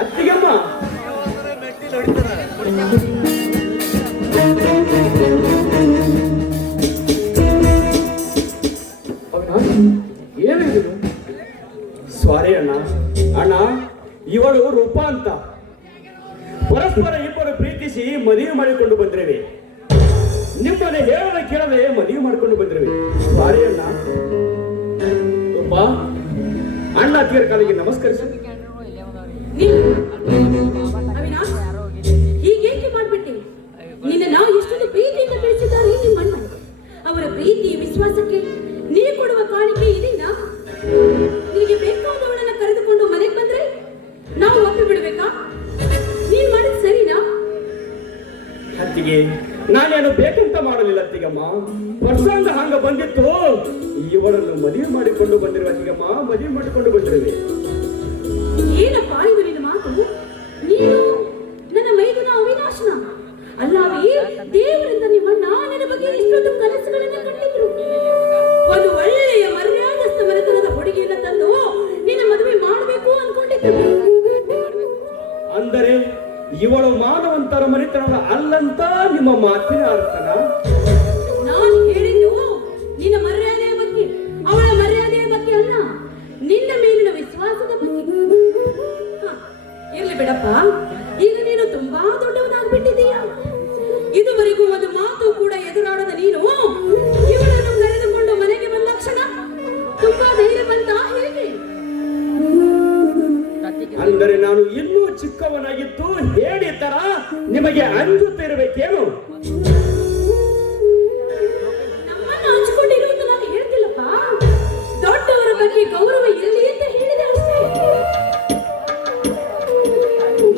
ಅತ್ತಿಗೆಮ್ಮ. ಏನಿದು? ಸಾರಿ ಅಣ್ಣ. ಅಣ್ಣ, ಇವಳು ರೂಪ ಅಂತ. ಪರಸ್ಪರ ಇಬ್ಬರು ಪ್ರೀತಿಸಿ ಮದುವೆ ಮಾಡಿಕೊಂಡು ಬಂದಿರುವೆ. ನಿಮ್ಮನೆ ಹೇಳದ ಕೇಳದೆ ಮದುವೆ ಮಾಡಿಕೊಂಡು ಬಂದ್ರೆ ಸಾರಿ ಅಣ್ಣ. ರೂಪ, ಅಣ್ಣ ಅತ್ತಿಗೆರ ಕಾಲಿಗೆ ನಮಸ್ಕರಿಸು. ಪ್ರೀತಿ ವಿಶ್ವಾಸಕ್ಕೆ ನೀ ಕೊಡುವ ಕಾಣಿಕೆ ಇದೀನಾ ನಿನಗೆ ಬೇಕಾದವಳನ್ನ ಕರೆದುಕೊಂಡು ಮನೆಗೆ ಬಂದ್ರೆ ನಾವು ಒಪ್ಪಿ ಬಿಡ್ಬೇಕಾ ನೀನ್ ಮಾಡಿದ್ ಸರಿನಾ? ಅತ್ತಿಗೆ ನಾನೇನು ಬೇಕಂತ ಮಾಡಲಿಲ್ಲ ಅತ್ತಿಗಮ್ಮ. ಪ್ರಸಂಗ ಹಂಗ ಬಂದಿತ್ತು. ಇವರನ್ನು ಮದುವೆ ಮಾಡಿಕೊಂಡು ಬಂದಿರುವ ಅತ್ತಿಗಮ್ಮ ಮದುವೆ ಮಾಡಿಕೊಂಡು ಬಂದಿರುವೆ. ಏನಪ್ಪ ಇದು ನಿನ್ನ ಮಾತು? ನೀನು ನನ್ನ ಮೈದುನ ಅವಿನಾಶನ? ಅಲ್ಲವೇ ಅಂದರೆ ಇವಳು ಮಾನವಂತರ ಮನೆತನದ ಅಲ್ಲಂತ ನಿಮ್ಮ ಮಾತಿನ ಅರ್ಥನ? ಚಿಕ್ಕವನಾಗಿತ್ತು ಹೇಳಿ ತರ ನಿಮಗೆ ಅಂಜುತ್ತಿರಬೇಕೇನು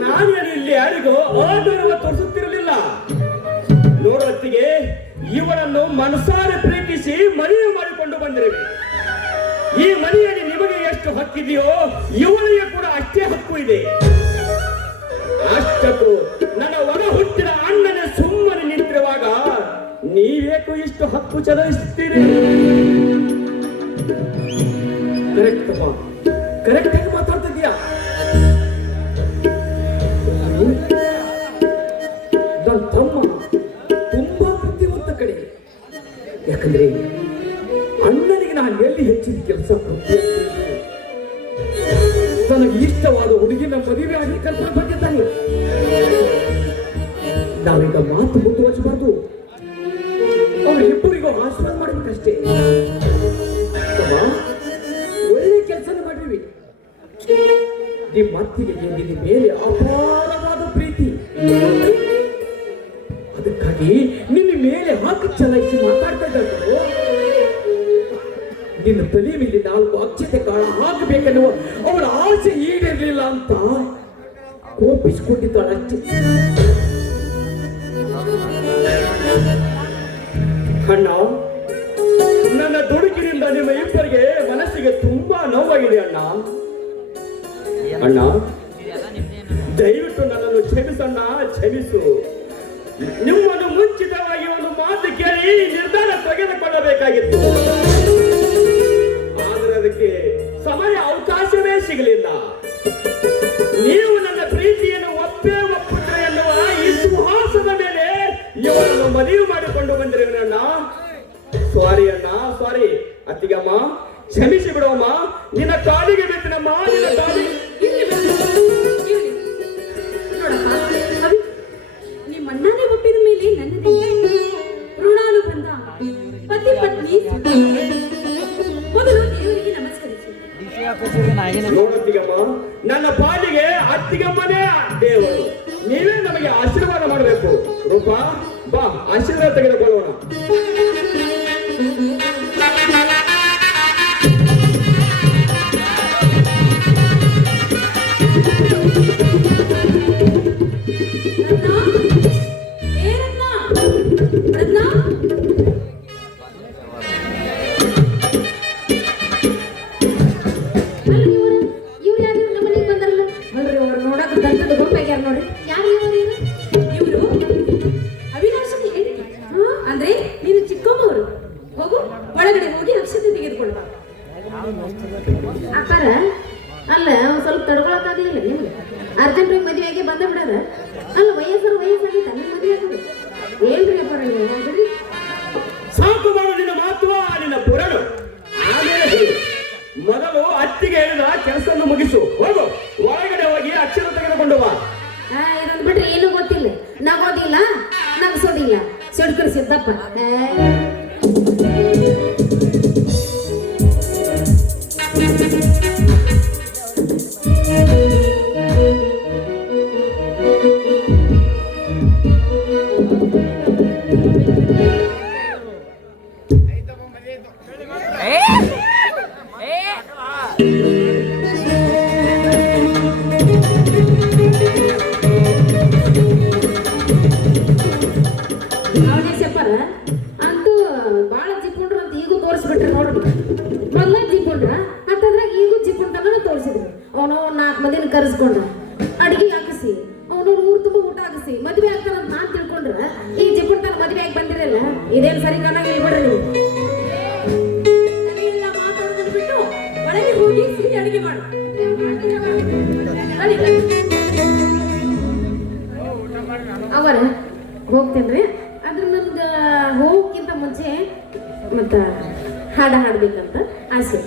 ನಾನೇನು ಇಲ್ಲಿ ಯಾರಿಗೂ ಅಗೌರವ ತೋರಿಸುತ್ತಿರಲಿಲ್ಲ. ನೋಡೊತ್ತಿಗೆ ಇವಳನ್ನು ಮನಸಾರೆ ಪ್ರೀತಿಸಿ ಮದುವೆ ಮಾಡಿಕೊಂಡು ಬಂದಿರಿ ಈ ಮನೆಯಲ್ಲಿ ನಿಮಗೆ ಎಷ್ಟು ಹಕ್ಕಿದೆಯೋ ಇವಳಿಗೆ ಕೂಡ ಅಷ್ಟೇ ಹಕ್ಕು ಇದೆ. ಅಷ್ಟಕ್ಕೂ ನನ್ನ ಒಣ ಹುಟ್ಟಿದ ಅಣ್ಣನ ಸುಮ್ಮನೆ ನಿಂತಿರುವಾಗ ನೀವೇಕು ಇಷ್ಟು ಹಕ್ಕು ಚಲಾಯಿಸುತ್ತೀರಿ? ಕರೆಕ್ಟ್ ಕರೆಕ್ಟ್ ಆಗಿ ಮಾತಾಡ್ತಿದ್ಯಾ ನನ್ನ ತಮ್ಮ ತುಂಬಾ ಬುದ್ಧಿವಂತ ಕಡೆ. ಯಾಕಂದ್ರೆ ಅಣ್ಣನಿಗೆ ನಾನು ಎಲ್ಲಿ ಹೆಚ್ಚಿನ ಕೆಲಸ ನನಗೆ ಇಷ್ಟವಾದ ಹುಡುಗಿನ ಮದುವೆ ಆಗಿ ಕಲ್ಪನೆ ನಾವೀಗ ಮಾತು ಮುಂದುವರಿಸಬಾರ್ದು ಅವರಿಬ್ಬರಿಗೂ ಆಶೀರ್ವಾದ ಮಾಡಬೇಕಷ್ಟೇ ಒಳ್ಳೆ ಕೆಲಸನ ಮಾಡಿವಿ ನಿಮ್ಮ ಅತ್ತಿಗೆ ನಿನ್ನ ಮೇಲೆ ಅಪಾರವಾದ ಪ್ರೀತಿ. ಅದಕ್ಕಾಗಿ ನಿನ್ನ ಮೇಲೆ ಹಾಕಿ ಚಲಾಯಿಸಿ ಮಾತಾಡ್ತಾ ನಿನ್ನ ತಲೆ ಮೇಲೆ ನಾಲ್ಕು ಅಕ್ಷತೆ ಕಾಳ ಹಾಕಬೇಕೆನ್ನುವ ಅವಳ ಆಸೆ ಈಡೇರಲಿಲ್ಲ ಅಂತ ಕೋಪಿಸಿಕೊಂಡಿದ್ದಾಳೆ ಅಣ್ಣ ನನ್ನ ದುಡುಕಿನಿಂದ ನಿಮ್ಮ ಇಬ್ಬರಿಗೆ ಮನಸ್ಸಿಗೆ ತುಂಬಾ ನೋವಾಗಿದೆ ಅಣ್ಣ. ಅಣ್ಣ, ದಯವಿಟ್ಟು ನನ್ನನ್ನು ಕ್ಷಮಿಸಣ್ಣ, ಕ್ಷಮಿಸು. ನಿಮ್ಮನ್ನು ಮುಂಚಿತವಾಗಿ ಒಂದು ಮಾತು ಕೇಳಿ ನಿರ್ಧಾರ ತೆಗೆದುಕೊಳ್ಳಬೇಕಾಗಿತ್ತು. ಆದರೆ ಅದಕ್ಕೆ ಸಮಯ, ಅವಕಾಶವೇ ಸಿಗಲಿಲ್ಲ. ನೀವು ನನ್ನ ಪ್ರೀತಿಯನ್ನು ಒಪ್ಪೇ ಮದುವೆ ಮಾಡಿಕೊಂಡು ಬಂದಿರುವನಣ್ಣ ಸಾರಿ ಅಣ್ಣ ಸಾರಿ ಅತ್ತಿಗಮ್ಮ ಕ್ಷಮಿಸಿ ಬಿಡೋಮ್ಮ ನಿನ್ನ ಕಾಲಿಗೆ ಬಿಟ್ಟಿನಮ್ಮ ನಿನ್ನ ಕಾಲಿಗೆ ಇಲ್ಲಿ ಬಿಡು. ಇರ್ಲಿ. ನಿಮ್ಮ ಅಣ್ಣನೇ ಒಪ್ಪಿದ ಮೇಲೆ ನನ್ನದೇ ಋಣಾನುಬಂಧ ಪತಿ ಪತ್ನಿ ಮೊದಲು ದೇವರಿಗೆ ನಮಸ್ಕರಿಸಿ ನೋಡತ್ತಿಗಮ್ಮ ನನ್ನ ಪಾಲಿಗೆ ಅತ್ತಿಗಮ್ಮನೇ ದೇವರು ನೀವೇ ನಮಗೆ ಆಶೀರ್ವಾದ ಮಾಡಬೇಕು. ರೂಪ ಬಾ ಆಶೀರ್ವಾದ ತೆಗೆದುಕೊಳ್ಳೋಣ. ರತ್ನ? ಬಂದ ಬಿಡದ? ಅಲ್ಲ ವಯಸ್ಸರು ವಯಸ್ಸಾಗಿತ್ತ ತನ್ನ ಮದುವೆ ಆಗೋದು. ಏನ್ರಿ ಅಪ್ಪ ಬಿಡ್ರಿ ಸಾಕು ಮಾಡು ನಿನ್ನ ಮಾತು ನಿನ್ನ ಪುರಳು ಆಮೇಲೆ ಹೇಳು. ಮೊದಲು ಅತ್ತಿಗೆ ಹೇಳಿದ ಕೆಲಸವನ್ನು ಮುಗಿಸು. ಹೋಗು. ಒಳಗಡೆ ಹೋಗಿ ಅಕ್ಷರ ತೆಗೆದುಕೊಂಡು ಬಾ. ಆ, ಇದೊಂದು ಬಿಟ್ರೆ ಏನೂ ಗೊತ್ತಿಲ್ಲ. ನಗೋದಿಲ್ಲ ನಗಸೋದಿಲ್ಲ. ಸಿಡ್ಕರ್ ಸಿದ್ದಪ್ಪ. ಅಂತೂ ಭಾಳ ಜಿಪ್ಪುಂಡ್ರ ಅಂತ ಈಗೂ ತೋರಿಸ್ಬಿಟ್ರಿ ನೋಡ್ರಿ. ಮೊದ್ಲ ಜಿಪ್ಪುಂಡ್ರ ಅಂತಂದ್ರಾಗ ಈಗೂ ಜಿಪ್ಪುಂಟನ ತೋರಿಸಿದ್ರು. ಅವನು ನಾಲ್ಕು ಮಂದಿನ ಕರೆಸ್ಕೊಂಡ್ರ. ಅಡಿಗೆ ಹಾಕಿಸಿ ಅವನು ಊರು ತುಂಬ ಊಟ ಹಾಕಿಸಿ, ಮದ್ವೆ ಆಗ್ತಾರ ಅಂತ ನಾನ್ ತಿಳ್ಕೊಂಡ್ರ, ಈ ಜಿಪ್ಪುಂಟನ ಮದುವೆ ಆಗಿ ಬಂದಿರಲ್ಲ? ಇದೇನು ಸರಿ ಕಾಣಂಗಿಲ್ಲ ಬಿಡ್ರಿ ನೀವು. ನಾವೆಲ್ಲ ಮಾತಾಡೋದನ್ನ ಬಿಟ್ಟು ಒಳಗೆ ಹೋಗಿ ಸಿಹಿ ಅಡಿಗೆ ಮಾಡು. ನಡಿ, ನಡಿ. ಅವರ ಹೋಗ್ತೇನ್ರಿ? ಆದ್ರೆ ನನ್ಗೆ ಹೋಗಕ್ಕಿಂತ ಮುಂಚೆ ಮತ್ತೆ ಹಾಡ ಹಾಡ್ಬೇಕಂತ ಆಸೆ.